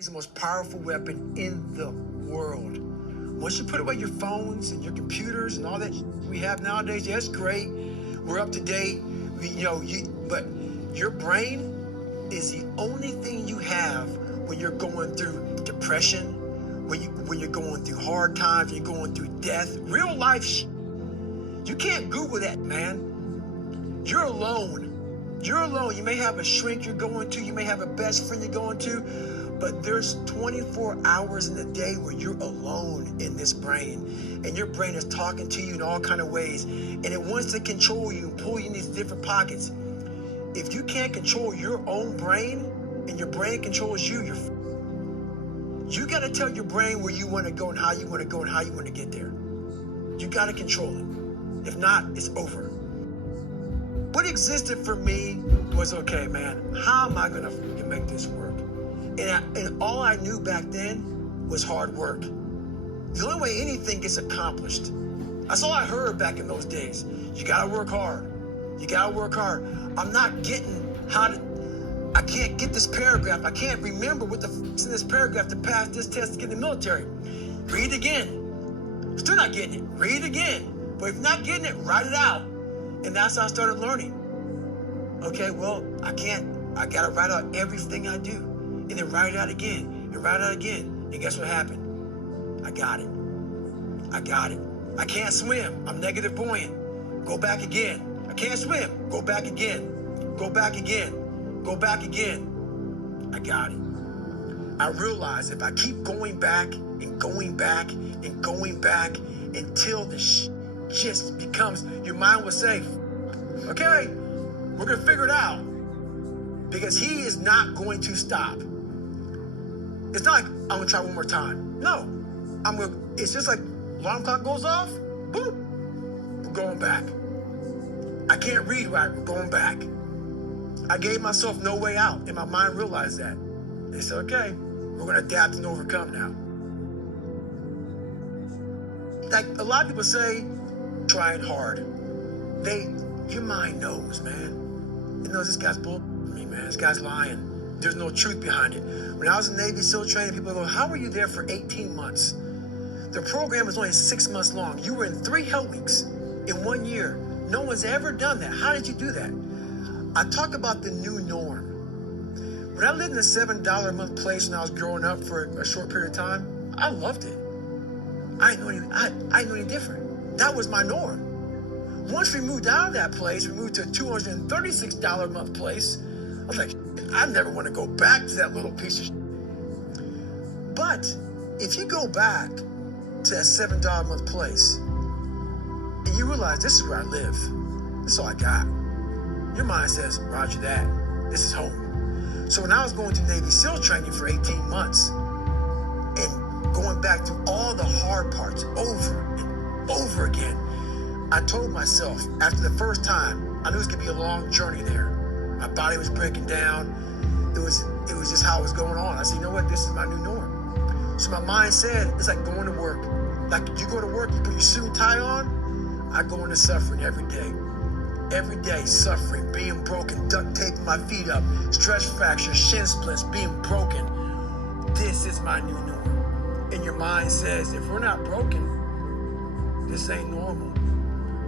It's the most powerful weapon in the world. Once you put away your phones and your computers and all that we have nowadays, yeah, it's great. We're up to date. But your brain is the only thing you have when you're going through depression, when you're going through hard times, you're going through death, real life. You can't Google that, man. You're alone. You're alone. You may have a shrink you're going to. You may have a best friend you're going to. But there's 24 hours in the day where you're alone in this brain. And your brain is talking to you in all kinds of ways. And it wants to control you and pull you in these different pockets. If you can't control your own brain and your brain controls you, you got to tell your brain where you want to go and how you want to go and how you want to get there. You got to control it. If not, it's over. What existed for me was, okay, man, how am I going to make this work? And all I knew back then was hard work. The only way anything gets accomplished. That's all I heard back in those days. You gotta work hard. You gotta work hard. I'm not getting I can't get this paragraph. I can't remember what the f***'s in this paragraph to pass this test to get in the military. Read it again. Still not getting it. Read it again. But if you're not getting it, write it out. And that's how I started learning. Okay, well, I gotta write out everything I do. And then write it out again, and write it out again. And guess what happened? I got it. I can't swim. I'm negative buoyant. Go back again. I can't swim. Go back again. Go back again. Go back again. I got it. I realized if I keep going back and going back and going back until the just becomes, your mind will say, okay, we're going to figure it out. Because he is not going to stop. It's not like I'm gonna try one more time. No, it's just like alarm clock goes off, boop, we're going back. I can't read right, we're going back. I gave myself no way out, and my mind realized that. They said, okay, we're gonna adapt and overcome now. Like a lot of people say, trying hard. Your mind knows, man. It knows this guy's bull. Man, this guy's lying. There's no truth behind it. When I was in Navy SEAL training, people go, how were you there for 18 months? The program is only 6 months long. You were in 3 hell weeks in 1 year. No one's ever done that. How did you do that? I talk about the new norm. When I lived in a $7 a month place when I was growing up for a short period of time, I loved it. I didn't know any different. That was my norm. Once we moved out of that place, we moved to a $236 a month place. I was like, I never want to go back to that little piece of shit. But if you go back to that $7 a month place and you realize this is where I live, this is all I got, your mind says, roger that, this is home. So when I was going to Navy SEAL training for 18 months and going back through all the hard parts over and over again, I told myself after the first time, I knew it was going to be a long journey there. My body was breaking down. It was just how it was going on. I said, you know what? This is my new norm. So my mind said, it's like going to work. Like you go to work, you put your suit and tie on. I go into suffering every day. Every day, suffering, being broken, duct taping my feet up, stress fractures, shin splints, being broken. This is my new norm. And your mind says, if we're not broken, this ain't normal.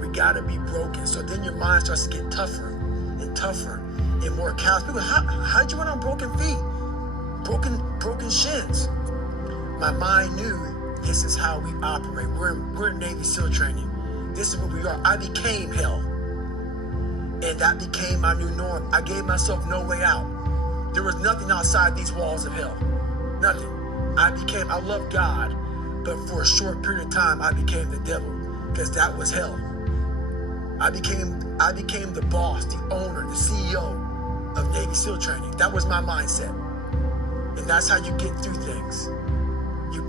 We gotta be broken. So then your mind starts to get tougher and tougher and more callous. People, how'd you run on broken feet? Broken shins. My mind knew this is how we operate. We're in Navy SEAL training. This is what we are. I became hell. And that became my new norm. I gave myself no way out. There was nothing outside these walls of hell. Nothing. I love God, but for a short period of time, I became the devil because that was hell. I became the boss, the owner, the CEO of Navy SEAL training. That was my mindset. And that's how you get through things. You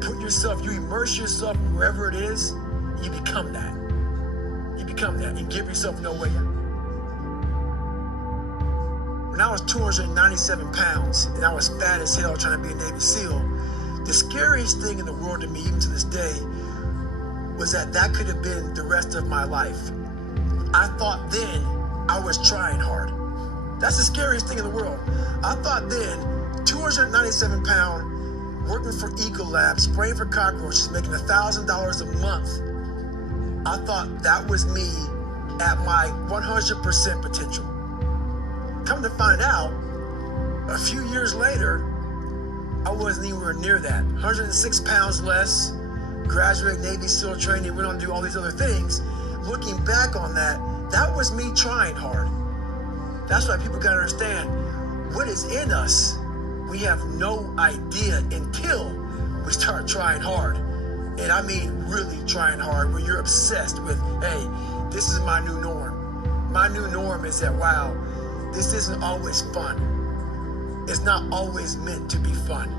immerse yourself wherever it is, and you become that. You become that and give yourself no way out. When I was 297 pounds and I was fat as hell trying to be a Navy SEAL, the scariest thing in the world to me, even to this day, was that could have been the rest of my life. I thought then I was trying hard. That's the scariest thing in the world. I thought then, 297 pound, working for Ecolab, spraying for cockroaches, making $1,000 a month. I thought that was me at my 100% potential. Come to find out, a few years later, I wasn't anywhere near that. 106 pounds less, graduated Navy SEAL training, went on to do all these other things. Looking back on that, that was me trying hard. That's why people gotta understand, what is in us, we have no idea until we start trying hard. And I mean really trying hard, where you're obsessed with, hey, this is my new norm. My new norm is that, wow, this isn't always fun. It's not always meant to be fun.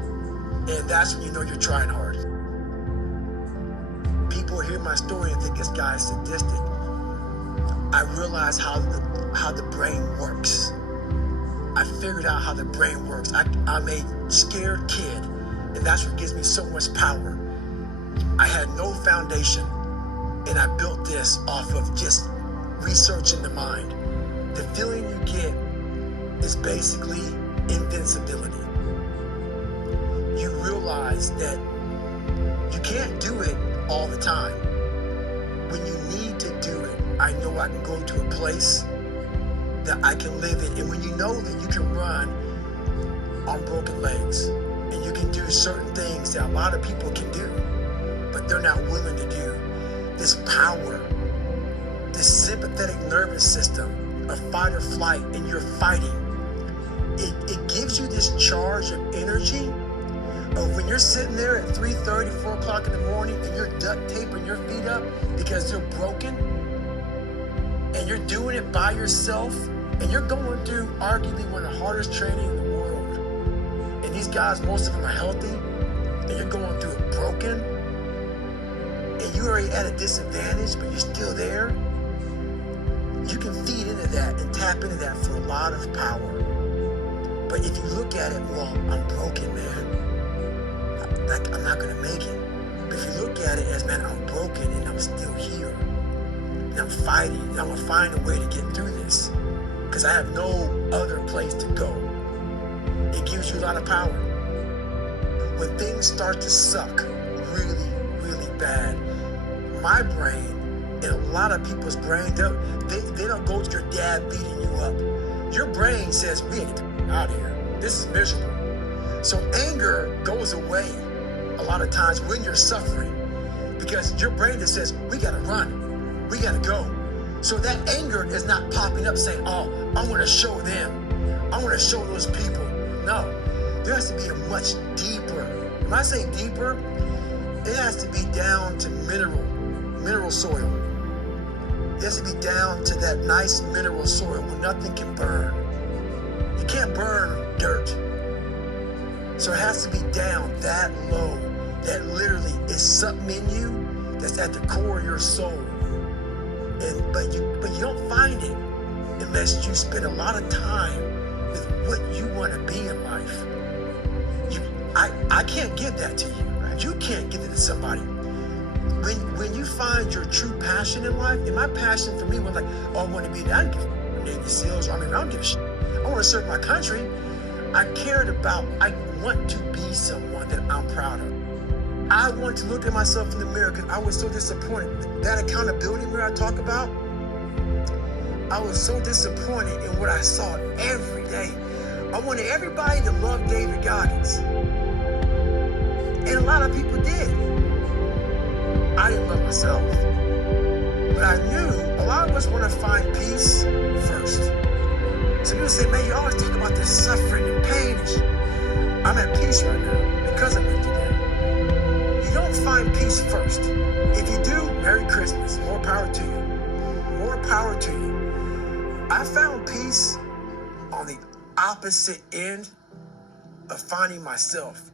And that's when you know you're trying hard. People hear my story and think this guy is sadistic. I realized how the brain works. I figured out how the brain works. I'm a scared kid, and that's what gives me so much power. I had no foundation, and I built this off of just researching the mind. The feeling you get is basically invincibility. You realize that you can't do it all the time. When you need to do it, I know I can go to a place that I can live in. And when you know that you can run on broken legs, and you can do certain things that a lot of people can do, but they're not willing to do, this power, this sympathetic nervous system of fight or flight, and you're fighting, it gives you this charge of energy of when you're sitting there at 3:30, 4 o'clock in the morning, and you're duct taping your feet up because they're broken, and you're doing it by yourself, and you're going through arguably one of the hardest training in the world. And these guys, most of them are healthy, and you're going through it broken, and you're already at a disadvantage, but you're still there. You can feed into that and tap into that for a lot of power. But if you look at it, well, I'm broken, man. I'm not gonna make it. But if you look at it as, man, I'm broken and I'm still here, and I'm fighting, and I'm gonna find a way to get through this, because I have no other place to go. It gives you a lot of power. When things start to suck really, really bad, my brain and a lot of people's brain, they don't go to your dad beating you up. Your brain says, we ain't out of here. This is miserable. So anger goes away a lot of times when you're suffering, because your brain just says, we gotta run, we gotta go. So that anger is not popping up saying, oh, I wanna show them, I wanna show those people. No, there has to be a much deeper, when I say deeper, it has to be down to mineral soil. It has to be down to that nice mineral soil where nothing can burn. You can't burn dirt. So it has to be down that low, that literally is something in you that's at the core of your soul. But you don't find it unless you spend a lot of time with what you want to be in life. I can't give that to you. Right? You can't give it to somebody. When you find your true passion in life, and my passion for me was like, oh, I want to be that. I don't give a Navy SEALs. I don't give a shit. I want to serve my country. I want to be someone that I'm proud of. I want to look at myself in the mirror because I was so disappointed. That accountability mirror I talk about, I was so disappointed in what I saw every day. I wanted everybody to love David Goggins. And a lot of people did. I didn't love myself. But I knew a lot of us want to find peace first. So people say, man, you always talk about this suffering and pain and shit. I'm at peace right now because I went through that. You don't find peace first. If you do, Merry Christmas. More power to you. More power to you. I found peace on the opposite end of finding myself.